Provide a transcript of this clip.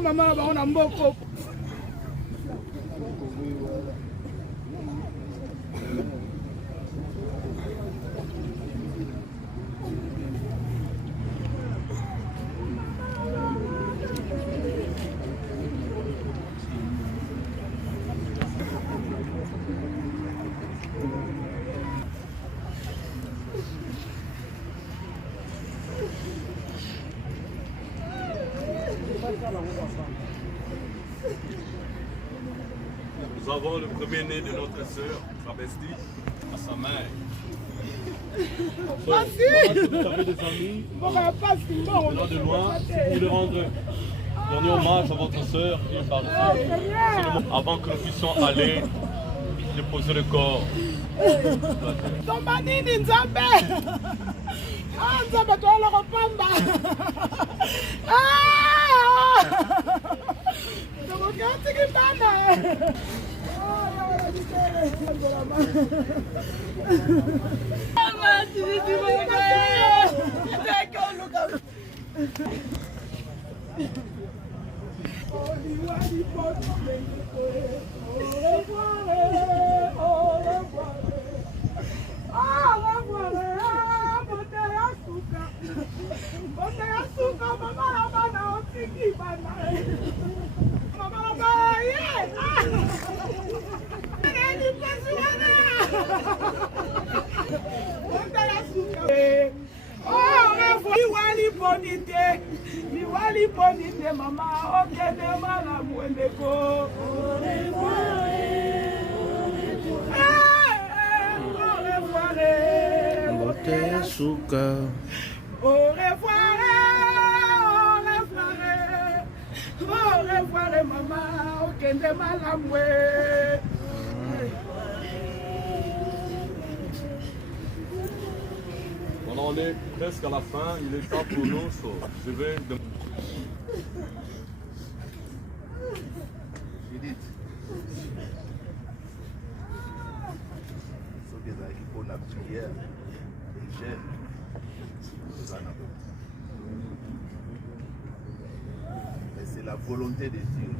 Maman, on a beaucoup. Nous avons le premier-né de notre sœur, travestie, à sa mère. Vous avez des amis, venant de loin, si vous voulez rendre dernier hommage à votre sœur, et par ici, avant que nous puissions aller déposer le corps. Au revoir, maman, okende malamwe. On est presque à la fin, il est temps pour nous, je vais... C'est la volonté de Dieu.